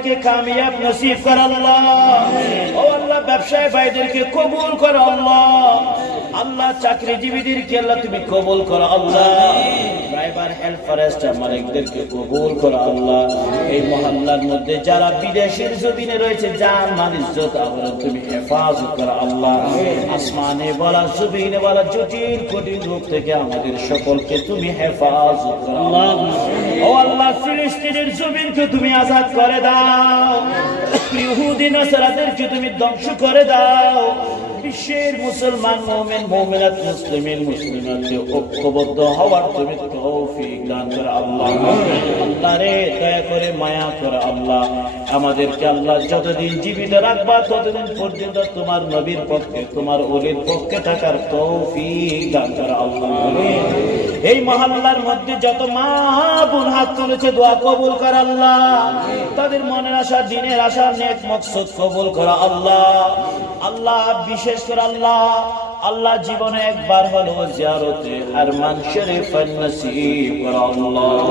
ভাইদেরকে কামিয়াব নসিব কর আল্লাহ। ও আল্লাহ, ব্যবসায়ী ভাইদেরকে কবুল কর আল্লাহ। আল্লাহ, চাকরিজীবীদেরকে আল্লাহ তুমি কবুল কর আল্লাহ। ড্রাইভার মালিকদেরকে কবুল করো আল্লাহ। এই মহল্লার মধ্যে যারা বিদেশের জমিনে রয়েছে, যার মান ইজ্জত আবরণ তুমি হেফাজত করো আল্লাহ। আসমানে বলা, জমিনে বলা, জটিল, কঠিন রূপ থেকে আমাদের সকলকে তুমি হেফাজত করো আল্লাহ। ও আল্লাহ, ফিলিস্তিনের জমিনকে তুমি আজাদ করে দাও। ইহুদি, নাসারাদেরকে তুমি ধ্বংস করে দাও। বিশ্বের মুসলমান মোমেন, মোমেনাত মুসলিমের মুসলিমাতে ঐক্যবদ্ধ হওয়ার তুমি তৌফিক দান করে আল্লাহ। আল্লাহ রে দয়া করে মায়া করে আল্লাহ। আমাদেরকে আল্লাহ যতদিন জীবিত রাখবা, ততদিন পর্যন্ত তোমার নবীর পক্ষে, তোমার ওলির পক্ষে থাকার তৌফিক দান করে আল্লাহ। এই মহল্লার মধ্যে যত মা বোন হাত তুলেছে, দোয়া কবুল কর আল্লাহ। তাদের মনের আশা, দিনের আশা, নেক মকসদ কবুল করা আল্লাহ। আল্লাহ, বিশেষ করে আল্লাহ। আল্লাহ জীবনে একবার হলো জিয়ারতে আর মানুষের নসিব করা আল্লাহ।